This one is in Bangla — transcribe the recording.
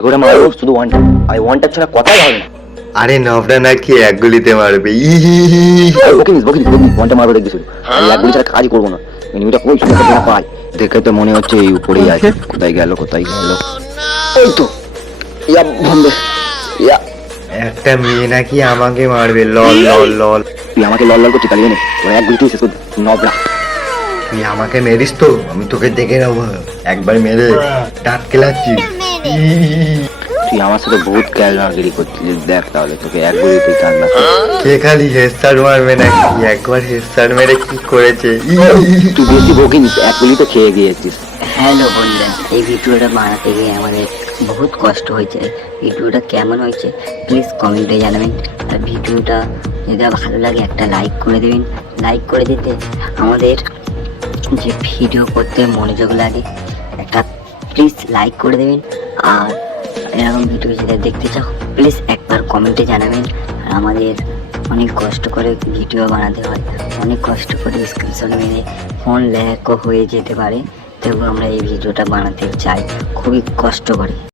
মারবো শুধু ওয়ান টাইম আর ওয়ান টাইম ছাড়া কথাই না। আরে নবরা নাকি এক গুলিতে মারবে। ই আর বকে নিস বকে নিস ওয়ান টাইম মারবো দেখবি শুধু। আমি এক গুলি ছাড়া কাজই করব না। এনিমিটা কই শুনে না পাই দেখে তো মনে হচ্ছে এই উপরেই আছে। কোথায় গেল কোথায় গেল? এই তো। ইয়া বম্বে। ইয়া। একটা মেয়ে নাকি আমাকে মারবে। লল লল লল। তুই আমাকে লল লল নে। তোর এক গুলি তুই শেষ করে। নবরা। তুই আমাকে মেরিস তো। আমি তোকে দেখে নেব। একবার মেরে দাঁত কেলাচ্ছি। তুই আমার সাথে বহুত ক্যালনাগিরি করছিলিস দেখ তাহলে তোকে এক গুলি তুই কান্না কে খালি হেডশট মারবে নাকি? একবার হেডশট মেরে কি করেছে! তুই বেশি বকিনিস এক গুলি তো খেয়ে গিয়েছিস। হ্যালো বন্ধুরা এই ভিডিওটা বানাতে গিয়ে আমাদের বহুত কষ্ট হয়েছে। ভিডিওটা কেমন হয়েছে প্লিজ কমেন্টে জানাবেন। আর ভিডিওটা যদি ভালো লাগে একটা লাইক করে দেবেন। লাইক করে দিতে আমাদের যে ভিডিও করতে মনোযোগ লাগে একটা প্লিজ লাইক করে দেবেন। আর এরকম ভিডিও যদি দেখতে চাও প্লিজ একবার কমেন্টে জানাবেন। আর আমাদের অনেক কষ্ট করে ভিডিও বানাতে হয়। অনেক কষ্ট করে স্ক্রিনশট মেরে ফোন ল্যাকও হয়ে যেতে পারে। তবু আমরা এই ভিডিওটা বানাতে চাই। খুবই কষ্ট করে।